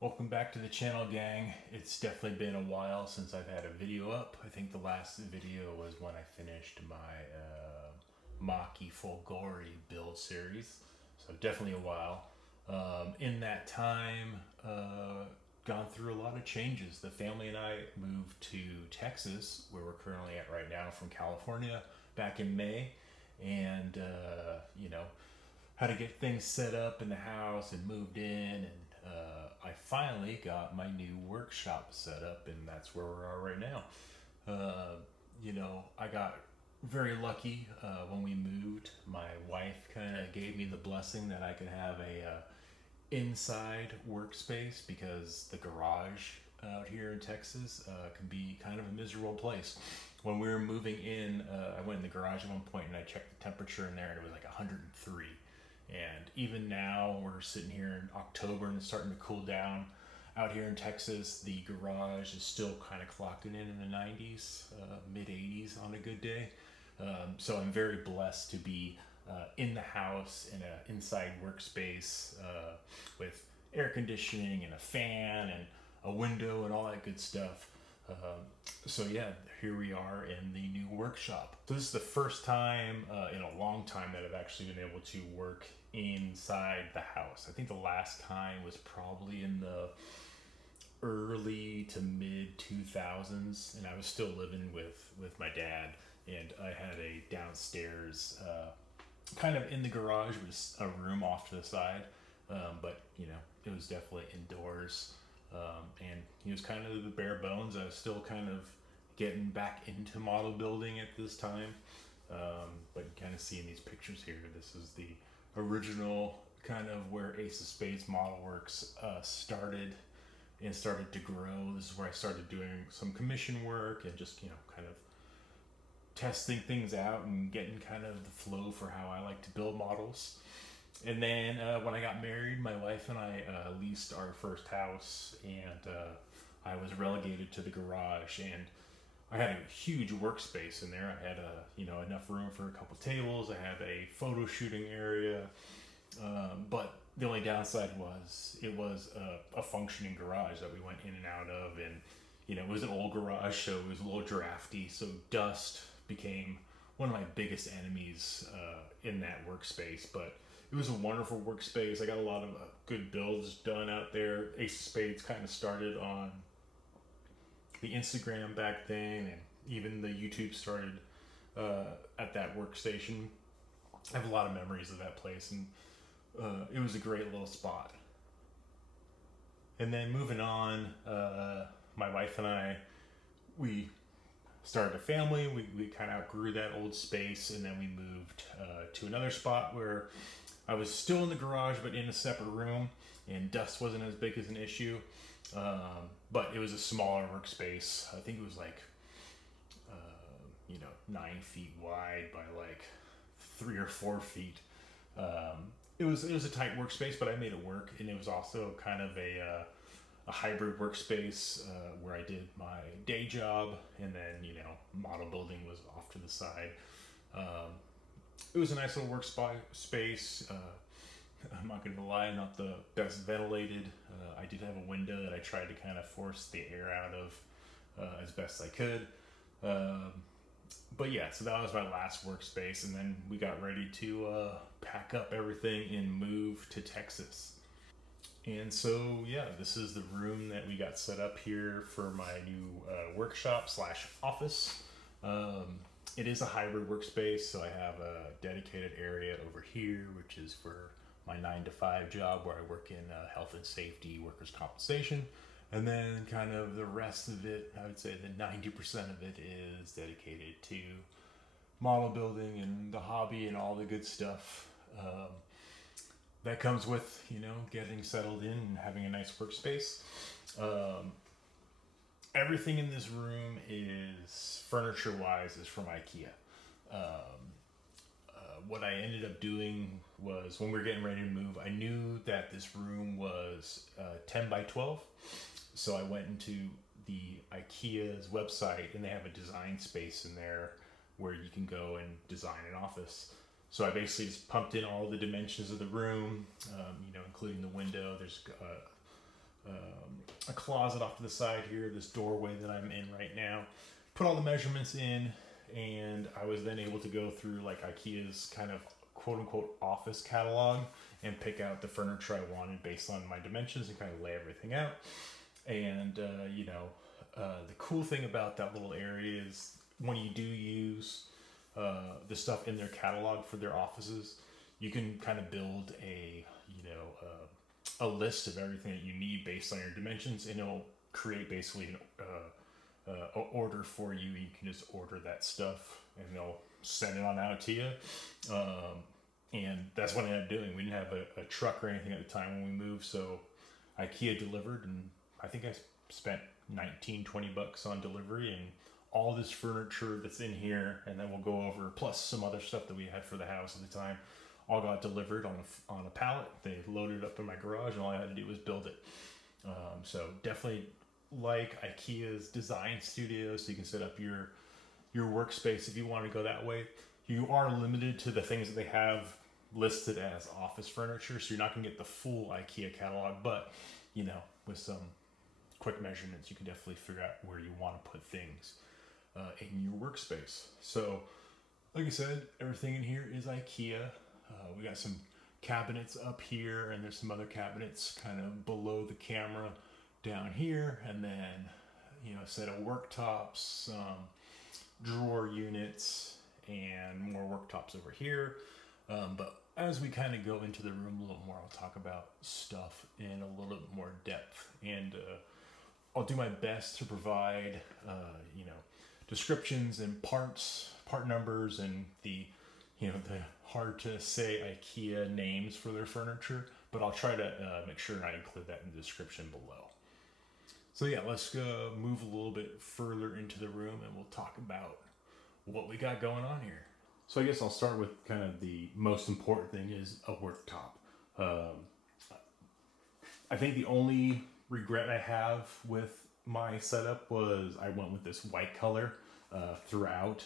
Welcome back to the channel, gang. It's definitely been a while since I've had a video up. I think the last video was when I finished my Maki Folgori build series. So definitely a while. In that time, gone through a lot of changes. The family and I moved to Texas, where we're currently at right now, from California back in May. And, had to get things set up in the house and moved in, and I finally got my new workshop set up, and that's where we are right now. I got very lucky when we moved. My wife kind of gave me the blessing that I could have a inside workspace, because the garage out here in Texas can be kind of a miserable place. When we were moving in, I went in the garage at one point and I checked the temperature in there, and it was like 103. And even now, we're sitting here in October and it's starting to cool down out here in Texas. The garage is still kind of clocking in the 90s, mid 80s on a good day. So I'm very blessed to be in the house in an inside workspace with air conditioning and a fan and a window and all that good stuff. So yeah, here we are in the new workshop. So this is the first time in a long time that I've actually been able to work inside the house. I think the last time was probably in the early to mid 2000s, and I was still living with my dad, and I had a downstairs kind of in the garage was a room off to the side, but it was definitely indoors. And he was kind of the bare bones. I was still kind of getting back into model building at this time. But you kind of see in these pictures here, this is the original kind of where Ace of Spades Modelworks started and started to grow. This is where I started doing some commission work and just, kind of testing things out and getting kind of the flow for how I like to build models. And then when I got married, my wife and I leased our first house, and I was relegated to the garage, and I had a huge workspace in there. I had enough room for a couple tables. I had a photo shooting area, but the only downside was it was a functioning garage that we went in and out of, and it was an old garage, so it was a little drafty. So dust became one of my biggest enemies in that workspace, but it was a wonderful workspace. I got a lot of good builds done out there. Ace of Spades kind of started on the Instagram back then, and even the YouTube started at that workstation. I have a lot of memories of that place, and it was a great little spot. And then moving on, my wife and I, we started a family. We kind of outgrew that old space, and then we moved to another spot where I was still in the garage, but in a separate room, and dust wasn't as big as an issue. But it was a smaller workspace. I think it was like, 9 feet wide by like 3 or 4 feet. It was a tight workspace, but I made it work, and it was also kind of a hybrid workspace where I did my day job, and then model building was off to the side. It was a nice little workspace. I'm not going to lie, not the best ventilated. I did have a window that I tried to kind of force the air out of as best I could. But yeah, so that was my last workspace, and then we got ready to pack up everything and move to Texas. And so yeah, this is the room that we got set up here for my new workshop / office. It is a hybrid workspace, so I have a dedicated area over here, which is for my 9 to 5 job, where I work in health and safety, workers' compensation. And then kind of the rest of it, I would say that 90% of it is dedicated to model building and the hobby and all the good stuff that comes with, getting settled in and having a nice workspace. Everything in this room is furniture-wise is from Ikea. What I ended up doing was, when we were getting ready to move, I knew that this room was 10 by 12. So I went into the Ikea's website, and they have a design space in there where you can go and design an office. So I basically just pumped in all the dimensions of the room, including the window. There's a closet off to the side here, this doorway that I'm in right now. Put all the measurements in, and I was then able to go through like Ikea's kind of quote unquote office catalog and pick out the furniture I wanted based on my dimensions and kind of lay everything out. And the cool thing about that little area is when you do use the stuff in their catalog for their offices, you can kind of build a list of everything that you need based on your dimensions, and it'll create basically an order for you. You can just order that stuff, and they'll send it on out to you. And that's what I ended up doing. We didn't have a truck or anything at the time when we moved, so Ikea delivered, and I think I spent $19-20 on delivery, and all this furniture that's in here, and then we'll go over, plus some other stuff that we had for the house at the time, all got delivered on a pallet. They loaded it up in my garage, and all I had to do was build it. So definitely like Ikea's design studio, so you can set up your workspace if you want to go that way. You are limited to the things that they have listed as office furniture, so you're not going to get the full Ikea catalog, but with some quick measurements, you can definitely figure out where you want to put things in your workspace. So like I said, everything in here is Ikea. We got some cabinets up here, and there's some other cabinets kind of below the camera down here, and then a set of worktops, some drawer units, and more worktops over here. But as we kind of go into the room a little more, I'll talk about stuff in a little bit more depth, and I'll do my best to provide descriptions and part numbers, and the hard to say Ikea names for their furniture, but I'll try to make sure I include that in the description below. So yeah, let's move a little bit further into the room, and we'll talk about what we got going on here. So I guess I'll start with kind of the most important thing is a worktop. I think the only regret I have with my setup was I went with this white color throughout.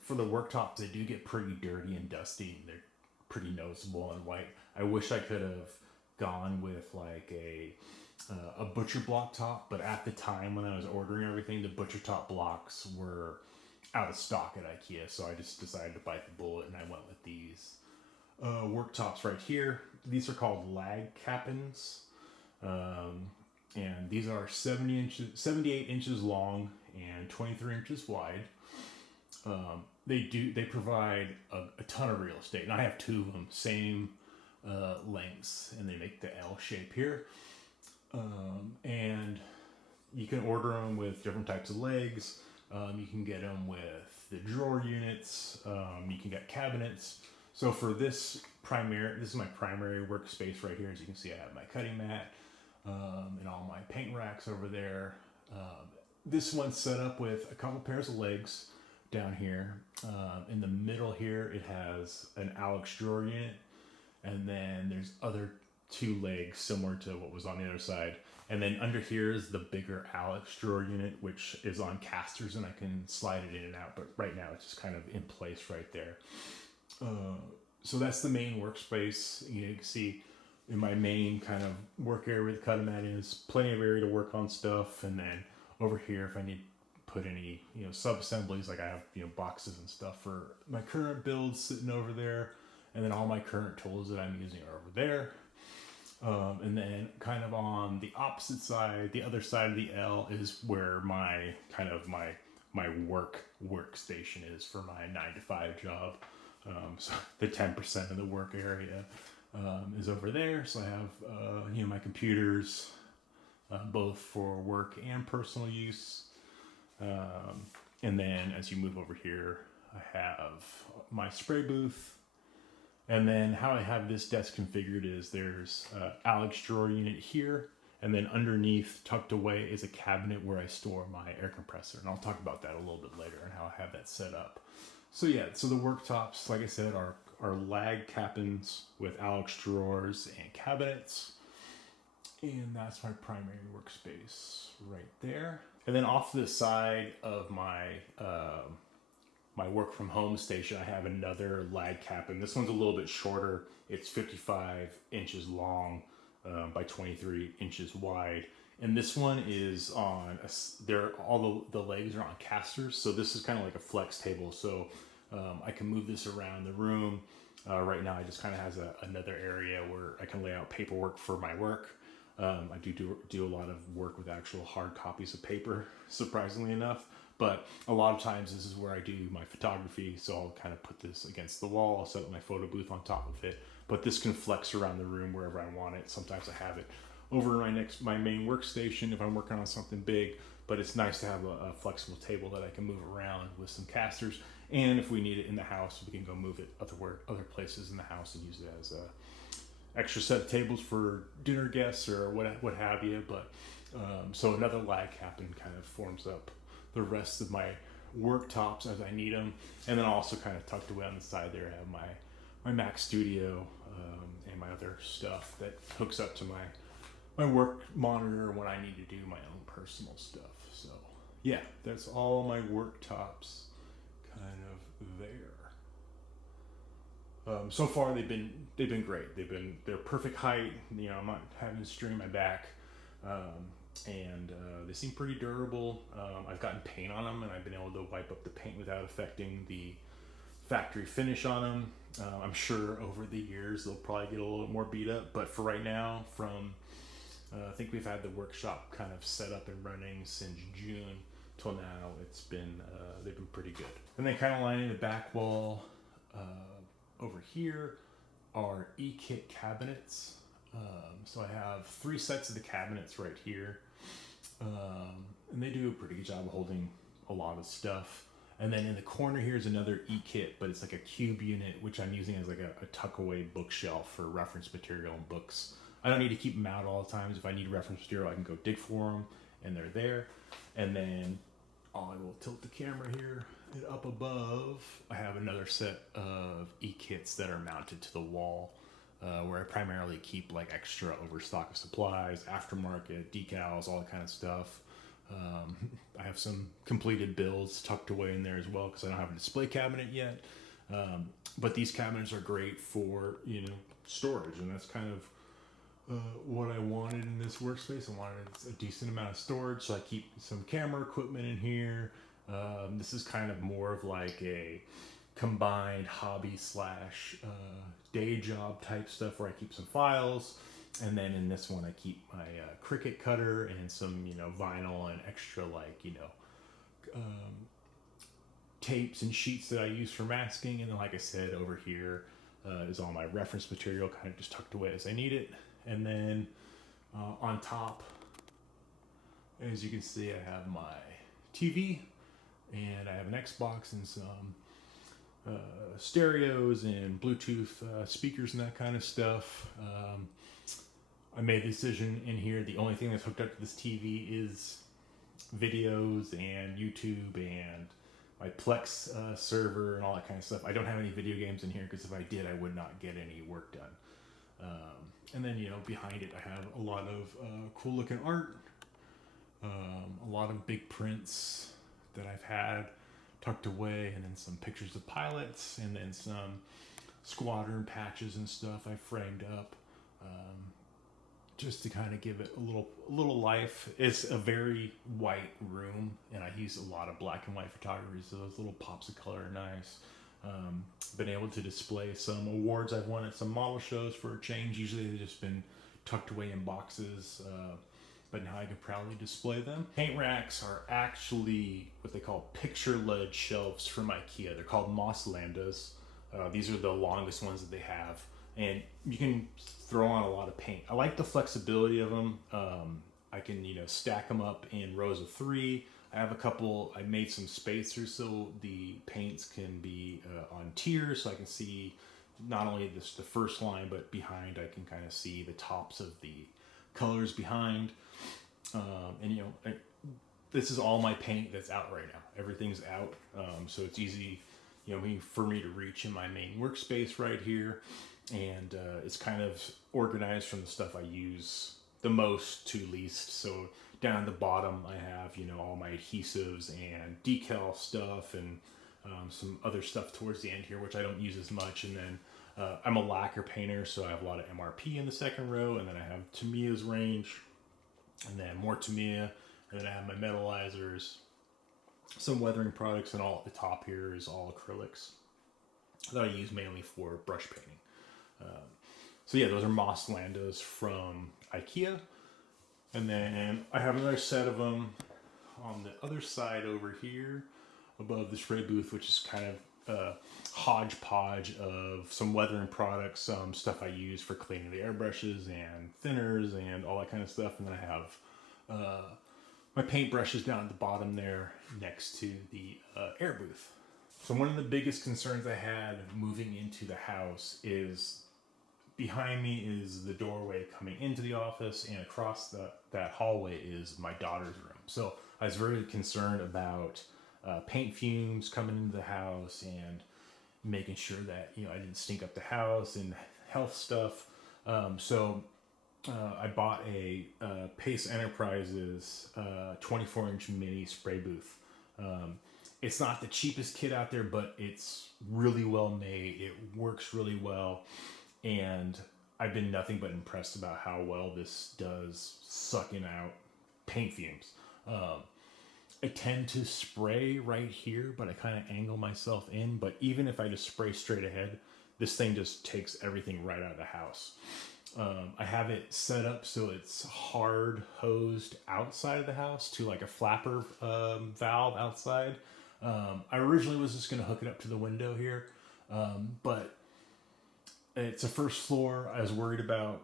For the worktops, they do get pretty dirty and dusty, and they're pretty noticeable in white. I wish I could have gone with like a butcher block top, but at the time when I was ordering everything, the butcher top blocks were out of stock at Ikea, so I just decided to bite the bullet, and I went with these worktops right here. These are called Lagkaptens, and these are 78 inches long and 23 inches wide. They provide a ton of real estate, and I have two of them, same lengths, and they make the L shape here. And you can order them with different types of legs. You can get them with the drawer units. You can get cabinets. So for this is my primary workspace right here. As you can see, I have my cutting mat and all my paint racks over there. This one's set up with a couple pairs of legs down here. In the middle here, it has an Alex drawer unit, and then there's other two legs similar to what was on the other side. And then under here is the bigger Alex drawer unit, which is on casters, and I can slide it in and out. But right now it's just kind of in place right there. So that's the main workspace. You can see in my main kind of work area where the cutting mat is, plenty of area to work on stuff. And then over here, if I need to put any sub-assemblies, like I have boxes and stuff for my current builds sitting over there, and then all my current tools that I'm using are over there. And then kind of on the opposite side, the other side of the L is where my workstation is for my 9-to-5 job. So the 10% of the work area is over there. So I have my computers, both for work and personal use. And then as you move over here, I have my spray booth. And then how I have this desk configured is there's Alex drawer unit here, and then underneath, tucked away, is a cabinet where I store my air compressor. And I'll talk about that a little bit later and how I have that set up. So yeah, so the worktops, like I said, are Lagkaptens with Alex drawers and cabinets. And that's my primary workspace right there. And then off to the side of my my work from home station, I have another Lagkapten. This one's a little bit shorter. It's 55 inches long, by 23 inches wide. And this one is on, all the legs are on casters. So this is kind of like a flex table. So I can move this around the room. Right now, it just kind of has another area where I can lay out paperwork for my work. I do a lot of work with actual hard copies of paper, surprisingly enough. But a lot of times this is where I do my photography. So I'll kind of put this against the wall. I'll set up my photo booth on top of it. But this can flex around the room wherever I want it. Sometimes I have it over my main workstation if I'm working on something big. But it's nice to have a flexible table that I can move around with some casters. And if we need it in the house, we can go move it other places in the house and use it as a extra set of tables for dinner guests or what have you. But so another Lagkapten kind of forms up the rest of my worktops as I need them. And then also kind of tucked away on the side there, I have my Mac Studio and my other stuff that hooks up to my work monitor when I need to do my own personal stuff. So yeah, that's all my worktops kind of there. So far they've been great. They're perfect height. You know, I'm not having to strain my back. And they seem pretty durable. I've gotten paint on them and I've been able to wipe up the paint without affecting the factory finish on them. I'm sure over the years they'll probably get a little more beat up, but for right now, I think we've had the workshop kind of set up and running since June till now. They've been pretty good. And then kind of lining the back wall over here are Eket Cabinets. So I have 3 sets of the cabinets right here. And they do a pretty good job of holding a lot of stuff. And then in the corner here is another Eket, but it's like a cube unit, which I'm using as like a tuck away bookshelf for reference material and books. I don't need to keep them out all the times. If I need reference material, I can go dig for them and they're there. And then I will tilt the camera here and up above, I have another set of Ekets that are mounted to the wall. Where I primarily keep like extra overstock of supplies, aftermarket, decals, all that kind of stuff. I have some completed builds tucked away in there as well because I don't have a display cabinet yet. But these cabinets are great for, storage, and that's kind of what I wanted in this workspace. I wanted a decent amount of storage, so I keep some camera equipment in here. This is kind of more of like a combined hobby / day job type stuff where I keep some files, and then in this one I keep my Cricut cutter and some vinyl and extra tapes and sheets that I use for masking. And then like I said, over here is all my reference material kind of just tucked away as I need it. And then on top, as you can see, I have my TV and I have an Xbox and some stereos and Bluetooth speakers and that kind of stuff. I made the decision in here, the only thing that's hooked up to this TV is videos and YouTube and my Plex server and all that kind of stuff. I don't have any video games in here because if I did, I would not get any work done. And then, behind it, I have a lot of cool looking art, a lot of big prints that I've had tucked away, and then some pictures of pilots, and then some squadron patches and stuff I framed up, just to kind of give it a little life. It's a very white room, and I use a lot of black and white photography, so those little pops of color are nice. Been able to display some awards I've won at some model shows for a change. Usually they've just been tucked away in boxes, but now I can proudly display them. Paint racks are actually what they call picture ledge shelves from Ikea. They're called Mosslandas. These are the longest ones that they have, and you can throw on a lot of paint. I like the flexibility of them. I can stack them up in rows of 3. I have a couple. I made some spacers so the paints can be on tiers, so I can see not only the first line, but behind I can kind of see the tops of the colors behind. This is all my paint that's out right now. Everything's out, so it's easy, for me to reach in my main workspace right here, and it's kind of organized from the stuff I use the most to least. So down at the bottom, I have all my adhesives and decal stuff, and some other stuff towards the end here, which I don't use as much, and then I'm a lacquer painter, so I have a lot of MRP in the second row, and then I have Tamiya's range, and then more Tamiya, and then I have my metallizers, some weathering products, and all at the top here is all acrylics that I use mainly for brush painting. So yeah, those are Mosslandas from Ikea. And then I have another set of them on the other side over here above the spray booth, which is kind of a hodgepodge of some weathering products, some stuff I use for cleaning the airbrushes and thinners and all that kind of stuff. And then I have my paintbrushes down at the bottom there next to the air booth. So one of the biggest concerns I had moving into the house is behind me is the doorway coming into the office, and across that hallway is my daughter's room. So I was very concerned about paint fumes coming into the house and making sure that I didn't stink up the house and health stuff. So I bought a Pace Enterprises 24-inch mini spray booth. It's not the cheapest kit out there, but it's really well made. It works really well. And I've been nothing but impressed about how well this does sucking out paint fumes. I tend to spray right here, but I kind of angle myself in. But even if I just spray straight ahead, this thing just takes everything right out of the house. I have it set up so it's hard hosed outside of the house to like a flapper valve outside. I originally was just going to hook it up to the window here, but it's a first floor. I was worried about,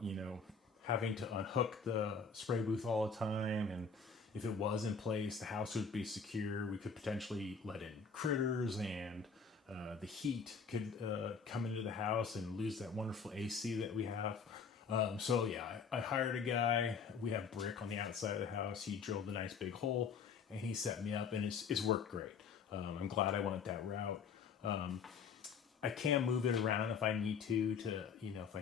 having to unhook the spray booth all the time. And if it was in place, the house would be secure. We could potentially let in critters, and the heat could come into the house and lose that wonderful AC that we have. So yeah, I hired a guy. We have brick on the outside of the house. He drilled a nice big hole and he set me up, and it's worked great. I'm glad I went that route. I can move it around if I need to, if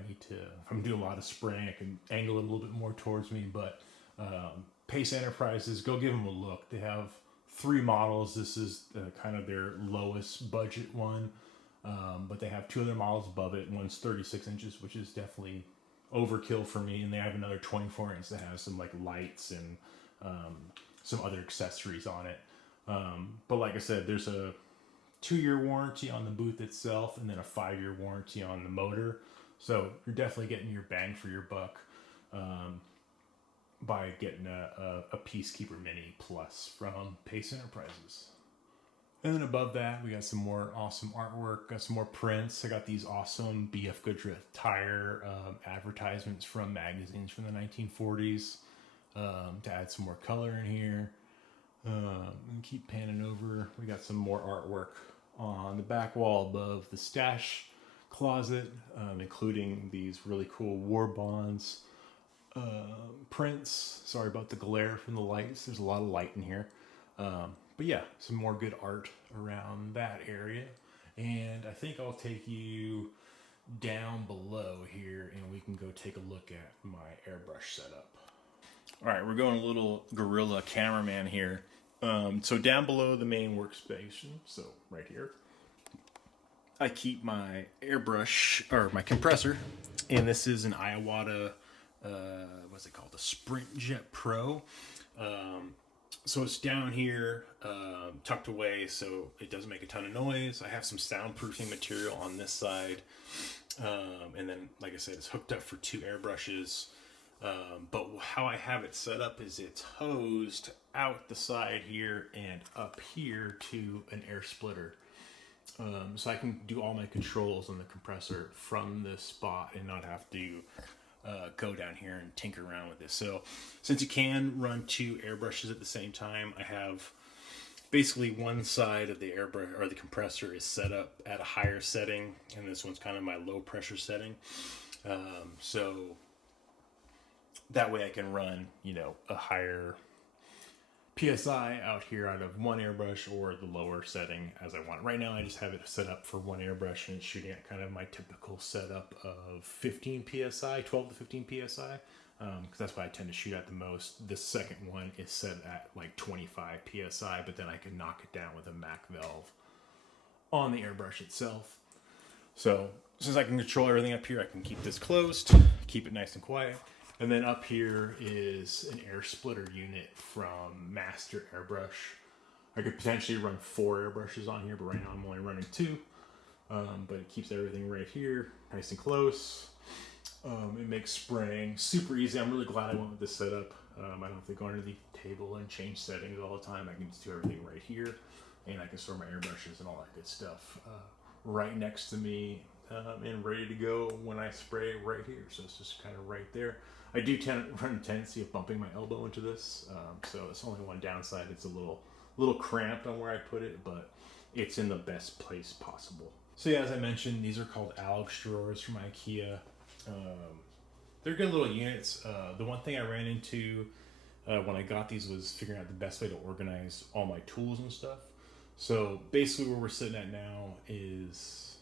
I'm doing a lot of spraying, I can angle it a little bit more towards me. But Pace Enterprises, go give them a look. They have 3 models. This is kind of their lowest budget one, but they have 2 other models above it. One's 36 inches, which is definitely overkill for me, and they have another 24-inch that has some like lights and some other accessories on it. But like I said, there's a 2-year warranty on the booth itself, and then a 5-year warranty on the motor. So you're definitely getting your bang for your buck by getting a Peacekeeper Mini Plus from Pace Enterprises. And then above that, we got some more awesome artwork, got some more prints. I got these awesome BF Goodrich tire advertisements from magazines from the 1940s to add some more color in here. And keep panning over. We got some more artwork on the back wall above the stash closet, including these really cool war bonds prints. Sorry about the glare from the lights. There's a lot of light in here. But yeah, some more good art around that area. And I think I'll take you down below here and we can go take a look at my airbrush setup. All right, we're going a little guerrilla cameraman here. So down below the main workspace, so right here, I keep my airbrush, or my compressor, and this is an Iwata, what's it called? The Sprint Jet Pro. So it's down here, tucked away, so it doesn't make a ton of noise. I have some soundproofing material on this side, and then, like I said, it's hooked up for 2 airbrushes. But how I have it set up is it's hosed out the side here and up here to an air splitter. So I can do all my controls on the compressor from this spot and not have to go down here and tinker around with this. So since you can run 2 airbrushes at the same time, I have basically one side of the airbrush or the compressor is set up at a higher setting, and this one's kind of my low pressure setting. So that way I can run, a higher PSI out here out of one airbrush or the lower setting as I want. Right now I just have it set up for one airbrush and it's shooting at kind of my typical setup of 15 PSI, 12 to 15 PSI, because that's what I tend to shoot at the most. This second one is set at like 25 PSI, but then I can knock it down with a Mac valve on the airbrush itself. So since I can control everything up here, I can keep this closed, keep it nice and quiet. And then up here is an air splitter unit from Master Airbrush. I could potentially run 4 airbrushes on here, but right now I'm only running 2. But it keeps everything right here, nice and close. It makes spraying super easy. I'm really glad I went with this setup. I don't have to go under the table and change settings all the time. I can just do everything right here, and I can store my airbrushes and all that good stuff right next to me, and ready to go when I spray right here. So it's just kind of right there. I do run a tendency of bumping my elbow into this, so it's only one downside. It's a little cramped on where I put it, but it's in the best place possible. So yeah, as I mentioned, these are called Alex drawers from Ikea. They're good little units. The one thing I ran into when I got these was figuring out the best way to organize all my tools and stuff. So basically where we're sitting at now is,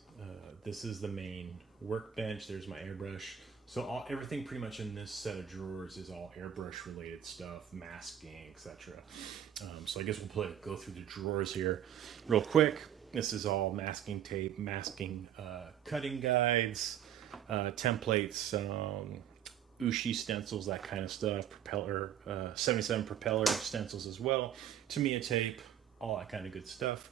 this is the main workbench. There's my airbrush. So everything pretty much in this set of drawers is all airbrush related stuff, masking, etc. So I guess we'll go through the drawers here real quick. This is all masking tape, masking cutting guides, templates, Ushi stencils, that kind of stuff, propeller, 77 propeller stencils as well, Tamiya tape, all that kind of good stuff.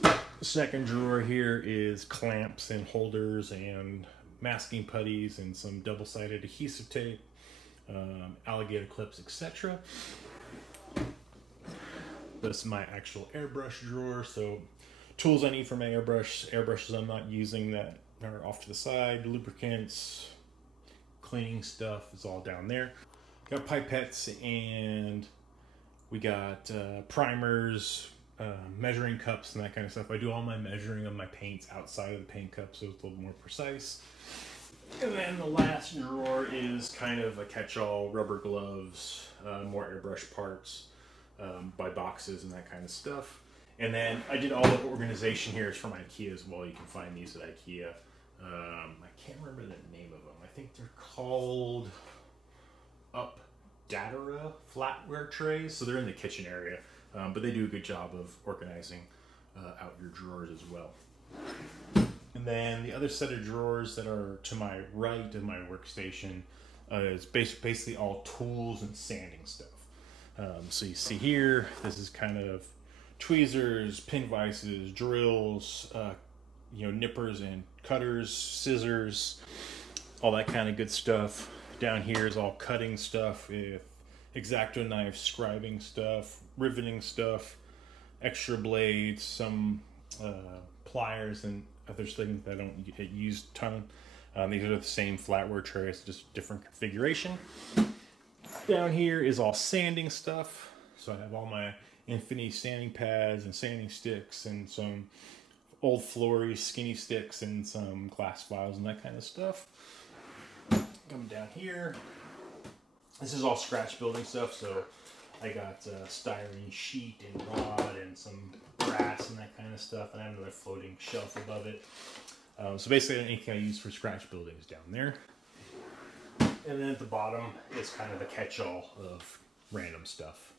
The second drawer here is clamps and holders and masking putties and some double-sided adhesive tape, alligator clips, etc. This is my actual airbrush drawer. So tools I need for my airbrushes I'm not using that are off to the side, lubricants, cleaning stuff is all down there. Got pipettes, and we got primers, measuring cups and that kind of stuff. I do all my measuring of my paints outside of the paint cup, so it's a little more precise. And then the last drawer is kind of a catch-all, rubber gloves, more airbrush parts, by boxes and that kind of stuff. And then I did all the organization here is from Ikea as well. You can find these at Ikea. I can't remember the name of them. I think they're called Uppdatera flatware trays. So they're in the kitchen area, but they do a good job of organizing out your drawers as well. And then the other set of drawers that are to my right of my workstation is basically all tools and sanding stuff. So you see here, this is kind of tweezers, pin vices, drills, nippers and cutters, scissors, all that kind of good stuff. Down here is all cutting stuff with X-Acto knives, scribing stuff, riveting stuff, extra blades, some pliers and other things that I don't use a ton. These are the same flatware trays, just different configuration. Down here is all sanding stuff. So I have all my Infinity sanding pads and sanding sticks and some old Flory skinny sticks and some glass files and that kind of stuff. Coming down here, this is all scratch building stuff. So I got styrene sheet and rod and some brass and that kind of stuff, and I have another floating shelf above it. So basically anything I use for scratch building is down there. And then at the bottom is kind of a catch-all of random stuff.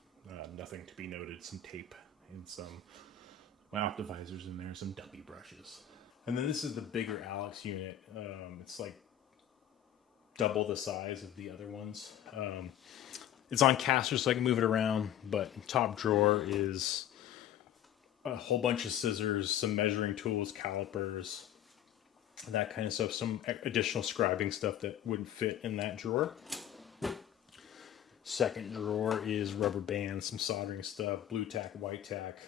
Nothing to be noted, some tape and some my optimizers in there, some dumpy brushes. And then this is the bigger Alex unit. It's like double the size of the other ones. It's on casters so I can move it around, but top drawer is a whole bunch of scissors, some measuring tools, calipers, that kind of stuff, some additional scribing stuff that wouldn't fit in that drawer. Second drawer is rubber bands, some soldering stuff, blue tack, white tack,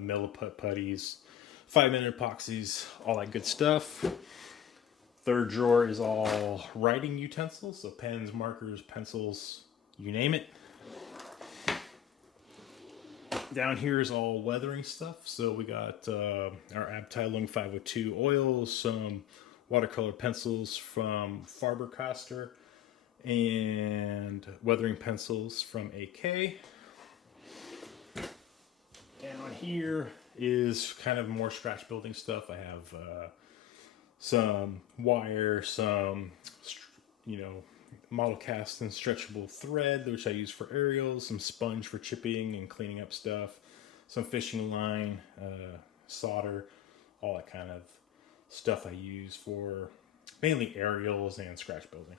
milliput putties, 5-minute epoxies, all that good stuff. Third drawer is all writing utensils, so pens, markers, pencils, you name it. Down here is all weathering stuff. So we got our Abteilung 502 oils, some watercolor pencils from Faber-Castell, and weathering pencils from AK. And on here is kind of more scratch building stuff. I have some wire, some model cast and stretchable thread, which I use for aerials, some sponge for chipping and cleaning up stuff, some fishing line, solder, all that kind of stuff I use for mainly aerials and scratch building.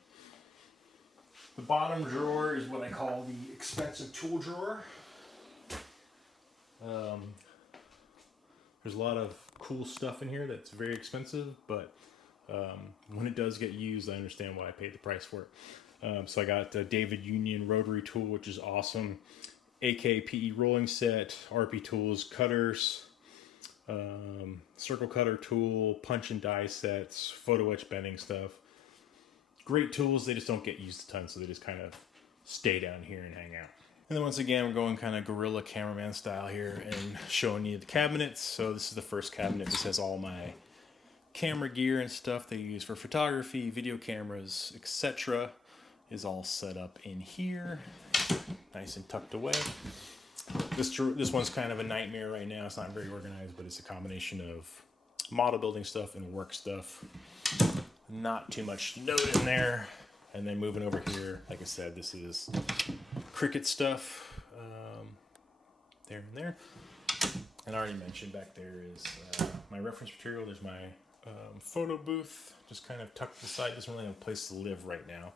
The bottom drawer is what I call the expensive tool drawer. There's a lot of cool stuff in here that's very expensive, but when it does get used, I understand why I paid the price for it. So I got the David Union rotary tool, which is awesome. AKPE rolling set, RP tools, cutters, circle cutter tool, punch and die sets, photo etch bending stuff. Great tools, they just don't get used a ton, so they just kind of stay down here and hang out. And then once again, we're going kind of guerrilla cameraman style here and showing you the cabinets. So this is the first cabinet. This has all my camera gear and stuff they use for photography, video cameras, etc. is all set up in here, nice and tucked away. This one's kind of a nightmare right now. It's not very organized, but it's a combination of model building stuff and work stuff. Not too much note in there. And then moving over here, like I said, this is Cricut stuff, there and there. And I already mentioned back there is my reference material. There's my photo booth, just kind of tucked aside. Doesn't really have a place to live right now.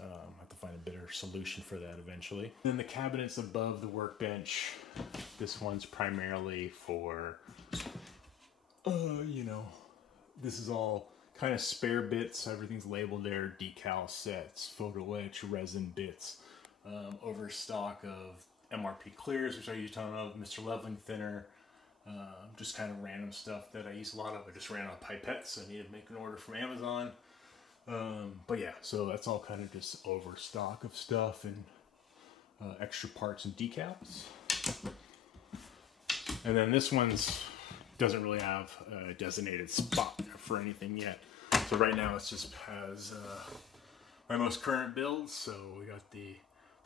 I have to find a better solution for that eventually. Then the cabinets above the workbench. This one's primarily for, you know, this is all kind of spare bits. Everything's labeled there. Decal sets, photo etch, resin bits. Overstock of MRP clears, which I use a ton of. Mr. Leveling thinner. Just kind of random stuff that I use a lot of. I just ran out of pipettes. I needed to make an order from Amazon. But yeah, so that's all kind of just overstock of stuff and extra parts and decals. And then this one's doesn't really have a designated spot for anything yet. So right now it just has my most current builds. So we got the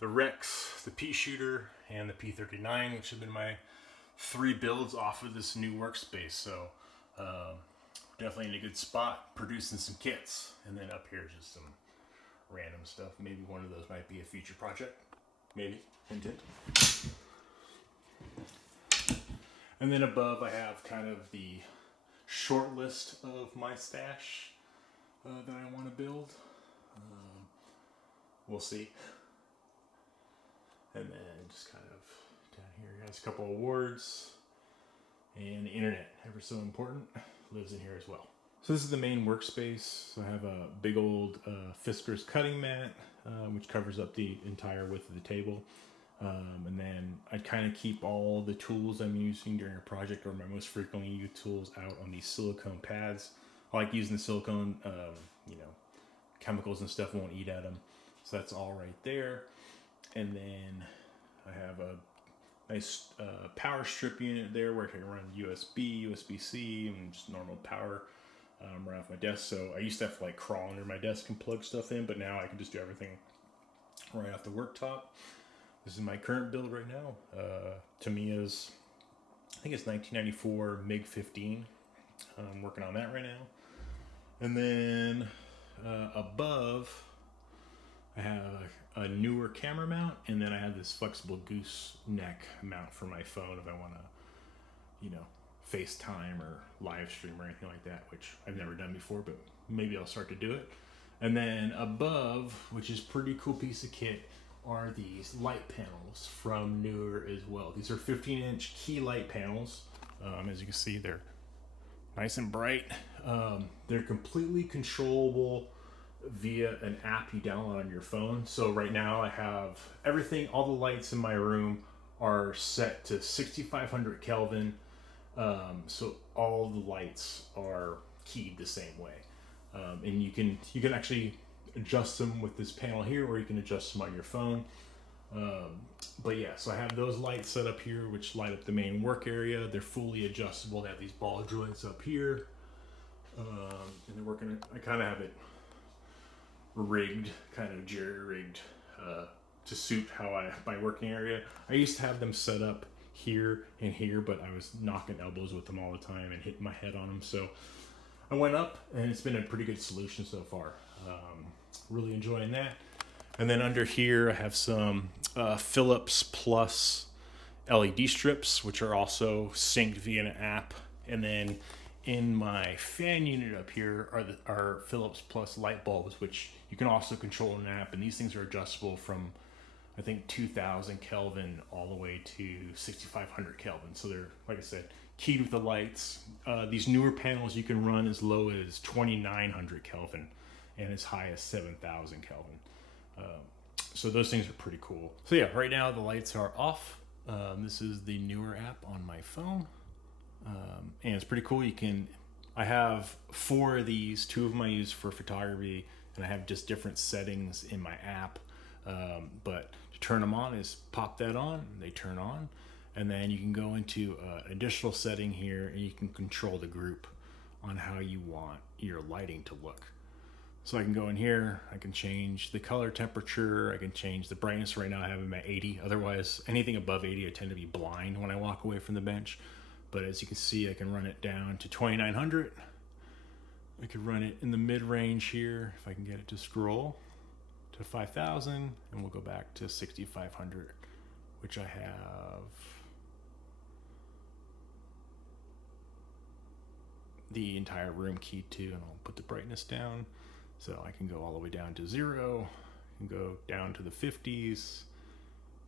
Rex, the Pea Shooter, and the P39, which have been my 3 builds off of this new workspace. So definitely in a good spot, producing some kits. And then up here is just some random stuff. Maybe one of those might be a future project. Maybe. Hint, hint. And then above I have kind of the short list of my stash that I want to build. We'll see. And then just kind of down here has a couple awards. And the internet, ever so important, lives in here as well. So this is the main workspace. So I have a big old Fiskars cutting mat, which covers up the entire width of the table. And then I kind of keep all the tools I'm using during a project or my most frequently used tools out on these silicone pads. I like using the silicone, you know, chemicals and stuff won't eat at them. So that's all right there. And then I have a nice power strip unit there where I can run USB, USB-C, and just normal power right off my desk. So I used to have to like crawl under my desk and plug stuff in, but now I can just do everything right off the worktop. This is my current build right now. Tamiya's, I think it's 1994 MiG-15. I'm working on that right now. And then above, I have a Neewer camera mount, and then I have this flexible gooseneck mount for my phone if I want to, you know, FaceTime or live stream or anything like that, which I've never done before, but maybe I'll start to do it. And then above, which is a pretty cool piece of kit, are these light panels from Neewer as well. These are 15-inch key light panels. As you can see, they're nice and bright. They're completely controllable via an app you download on your phone. So right now I have everything, all the lights in my room are set to 6500 Kelvin. So all the lights are keyed the same way. And you can actually adjust them with this panel here, or you can adjust them on your phone. But yeah, so I have those lights set up here, which light up the main work area. They're fully adjustable. They have these ball joints up here. And they're working, I kind of have it rigged, kind of jerry-rigged to suit how my working area. I used to have them set up here and here, but I was knocking elbows with them all the time and hitting my head on them. So I went up, and it's been a pretty good solution so far. Really enjoying that. And then under here I have some Phillips Plus LED strips, which are also synced via an app. And then in my fan unit up here are Phillips Plus light bulbs, which you can also control in an app. And these things are adjustable from, I think, 2000 Kelvin all the way to 6500 Kelvin. So they're, like I said, keyed with the lights. These newer panels you can run as low as 2900 Kelvin and as high as 7000 Kelvin. So those things are pretty cool. So yeah, right now the lights are off. This is the Neewer app on my phone. And it's pretty cool. I have 4 of these. 2 of them I use for photography, and I have just different settings in my app. But to turn them on is pop that on, they turn on. And then you can go into an additional setting here, and you can control the group on how you want your lighting to look. So I can go in here, I can change the color temperature, I can change the brightness. Right now I have them at 80. Otherwise, anything above 80, I tend to be blind when I walk away from the bench. But as you can see, I can run it down to 2900. I could run it in the mid-range here, if I can get it to scroll, to 5000, and we'll go back to 6500, which I have the entire room keyed to, and I'll put the brightness down. So I can go all the way down to 0, I can go down to the 50s,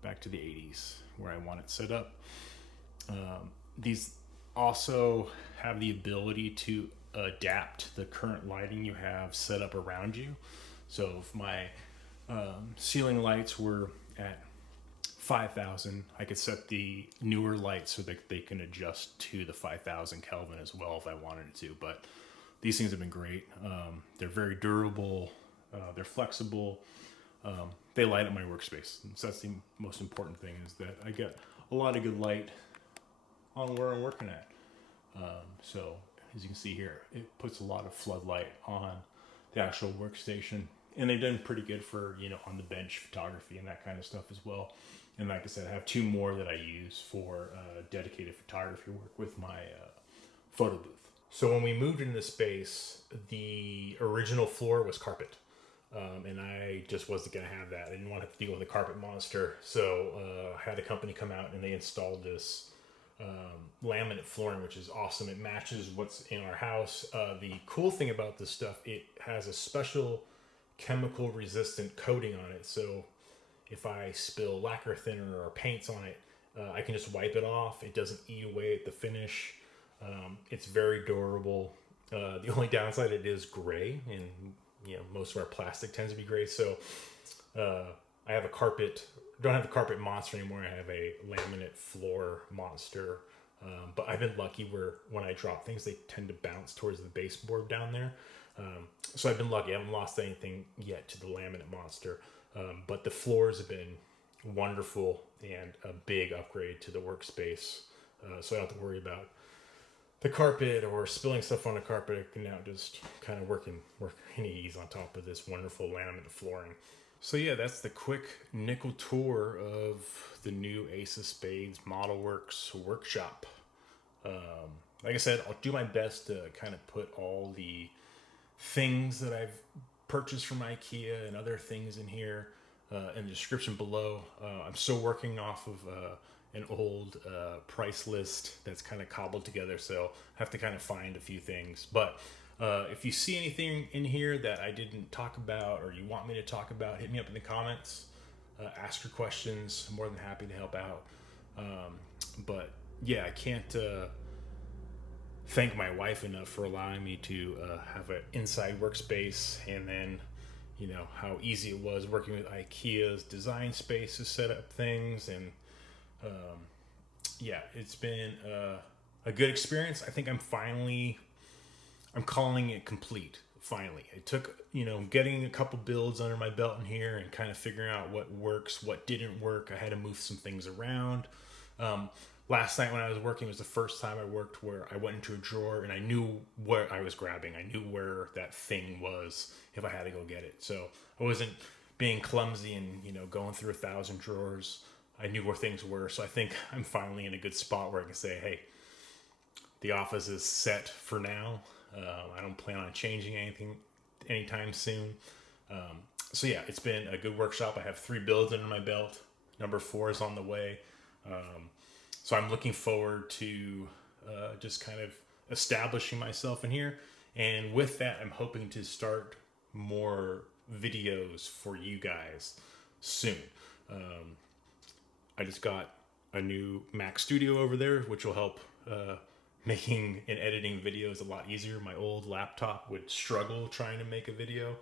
back to the 80s, where I want it set up. These also have the ability to adapt the current lighting you have set up around you. So if my ceiling lights were at 5000, I could set the Neewer lights so that they can adjust to the 5000 Kelvin as well if I wanted to. But these things have been great. They're very durable. They're flexible. They light up my workspace. So that's the most important thing, is that I get a lot of good light on where I'm working at. So as you can see here, it puts a lot of floodlight on the actual workstation, and they've done pretty good for, on the bench photography and that kind of stuff as well. And like I said, I have 2 more that I use for dedicated photography work with my photo booth. So when we moved into the space, the original floor was carpet. And I just wasn't going to have that. I didn't want to have to deal with a carpet monster. So I had a company come out and they installed this laminate flooring, which is awesome. It matches what's in our house. The cool thing about this stuff, it has a special chemical resistant coating on it. So if I spill lacquer thinner or paints on it, I can just wipe it off. It doesn't eat away at the finish. It's very durable. The only downside, it is gray, and most of our plastic tends to be gray. So I have don't have a carpet monster anymore. I have a laminate floor monster. But I've been lucky where when I drop things, they tend to bounce towards the baseboard down there. So I've been lucky. I haven't lost anything yet to the laminate monster. But the floors have been wonderful and a big upgrade to the workspace. So I don't have to worry about the carpet or spilling stuff on the carpet. I can now just kind of work in ease on top of this wonderful laminate flooring. So yeah, that's the quick nickel tour of the new Ace of Spades Modelworks workshop. Like I said, I'll do my best to kind of put all the things that I've purchased from Ikea and other things in here in the description below. I'm still working off of an old price list that's kind of cobbled together, so I have to kind of find a few things. But if you see anything in here that I didn't talk about or you want me to talk about, hit me up in the comments. Ask your questions. I'm more than happy to help out. But yeah, I can't thank my wife enough for allowing me to have an inside workspace, and then how easy it was working with Ikea's design space to set up things. And yeah, it's been a good experience. I think I'm calling it complete. Finally, it took getting a couple builds under my belt in here and kind of figuring out what works, what didn't work. I had to move some things around. Last night when I was working, it was the first time I worked where I went into a drawer and I knew what I was grabbing. I knew where that thing was if I had to go get it. So I wasn't being clumsy and going through 1,000 drawers. I knew where things were. So I think I'm finally in a good spot where I can say, hey, the office is set for now. I don't plan on changing anything anytime soon. So yeah, it's been a good workshop. I have 3 builds under my belt. Number 4 is on the way. So I'm looking forward to just kind of establishing myself in here. And with that, I'm hoping to start more videos for you guys soon. I just got a new Mac Studio over there, which will help making and editing videos a lot easier. My old laptop would struggle trying to make a video.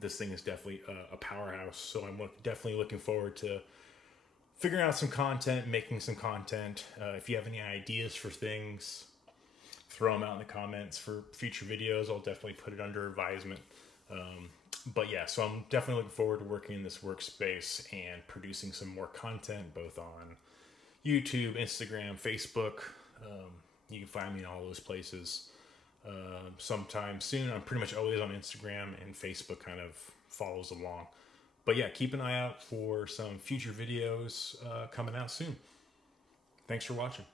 This thing is definitely a powerhouse, so I'm definitely looking forward to figuring out some content, making some content. If you have any ideas for things, throw them out in the comments for future videos. I'll definitely put it under advisement. But yeah, so I'm definitely looking forward to working in this workspace and producing some more content, both on YouTube, Instagram, Facebook. You can find me in all those places sometime soon. I'm pretty much always on Instagram, and Facebook kind of follows along. But yeah, keep an eye out for some future videos coming out soon. Thanks for watching.